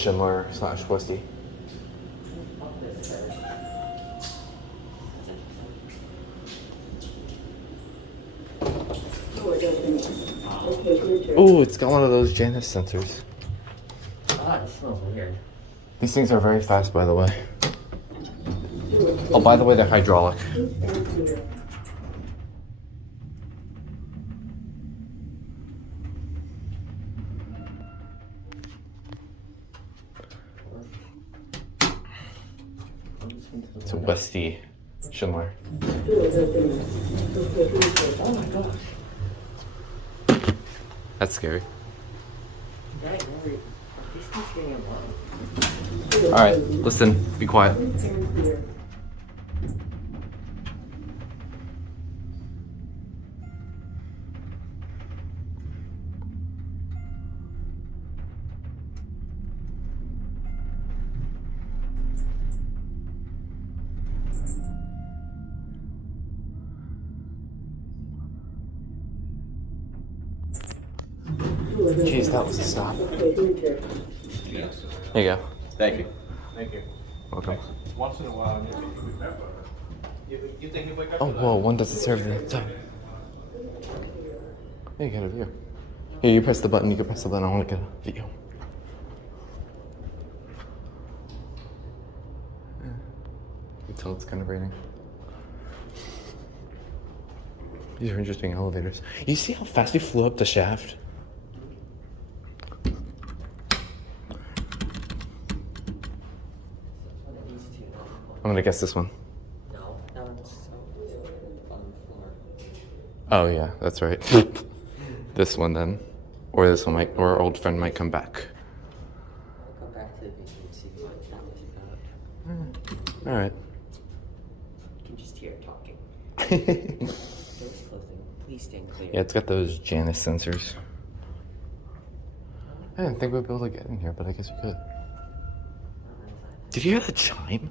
Schindler slash Westy. Oh, it's got one of those Janus sensors. Ah, it smells weird. These things are very fast, by the way. Oh, by the way, they're hydraulic. It's a Westy Schindler. Oh my gosh. That's scary. Yeah, these things getting along. Alright, listen, be quiet. Jeez, that was a stop. Yes. There you go. Thank you. Thank you. Welcome. Once in a while, you think you wake up? Oh, whoa, one doesn't serve the time. Yeah, you got a view. Here, you press the button, you can press the button. I want to get a video. Yeah. You can tell it's kind of raining. These are interesting elevators. You see how fast he flew up the shaft? I'm gonna guess this one. No, that one's on the floor. Oh yeah, that's right. This one then. Or this one might, or our old friend might come back. I'll go back to the video and see what that was about. Alright. You can just hear it talking. Doors closing. Please stand clear. Yeah, it's got those Janus sensors. I didn't think we'd be able to get in here, but I guess we could. Did you hear that chime?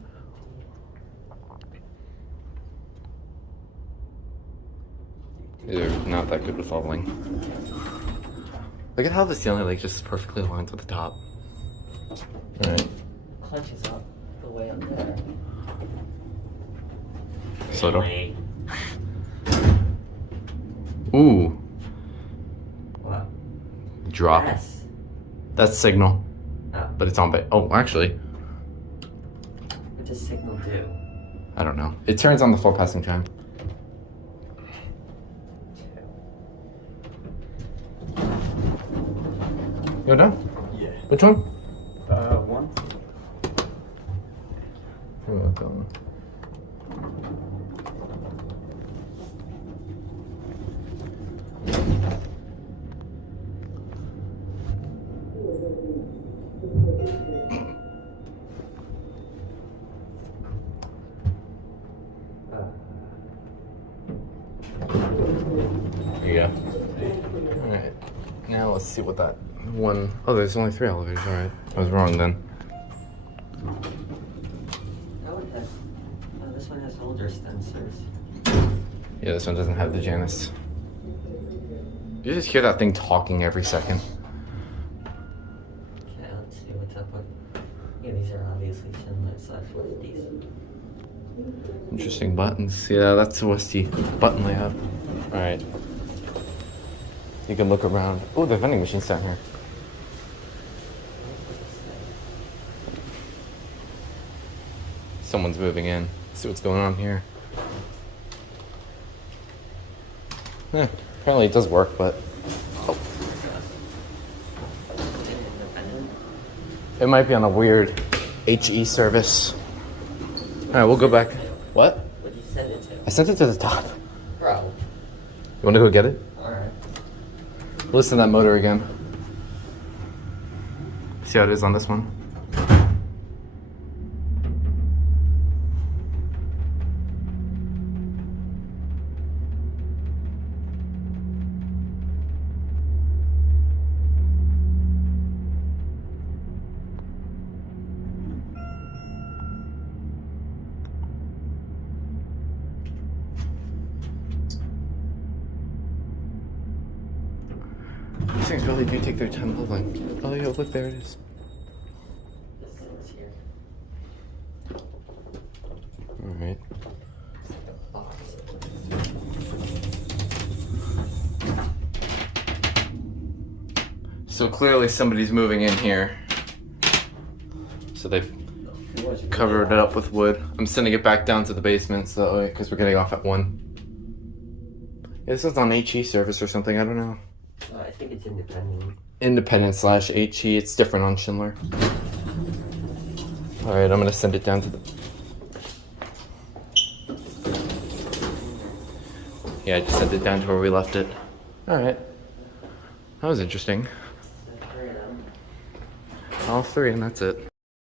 They're not that good with falling. Look at how the ceiling like just perfectly aligns with the top. Alright. Clutches up the way up there. Slow down. Anyway. Ooh. What? Drop. Yes. That's signal. Oh. But it's on by. Oh, actually, What does signal do? I don't know. It turns on the 4 passing chime. You're done? Yeah. Which one? One. Here you go. Alright. Now let's see what that one. Oh, there's only 3 elevators. Alright. I was wrong then. That one has. This one has older sensors. Yeah, this one doesn't have the Janus. You just hear that thing talking every second. Okay, let's see what's up with. Yeah, these are obviously Schindler slash Westies. Interesting buttons. Yeah, that's the Westy button layout. Alright. You can look around. Oh, the vending machine's down here. Someone's moving in. Let's see what's going on here. Apparently it does work, but... Oh. It might be on a weird HE service. Alright, we'll go back. What? What did you send it to? I sent it to the top. Bro. You want to go get it? Alright. Listen to that motor again. See how it is on this one? These things really do take their time building. Oh, yeah, look, there it is. So clearly somebody's moving in here. So they've covered it up with wood. I'm sending it back down to the basement so that way, because we're getting off at 1. Yeah, this is on HE service or something, I don't know. I think it's independent. Independent/HE, it's different on Schindler. Alright, I'm gonna send it down to the... Yeah, I just sent it down to where we left it. Alright. That was interesting. All 3, and that's it.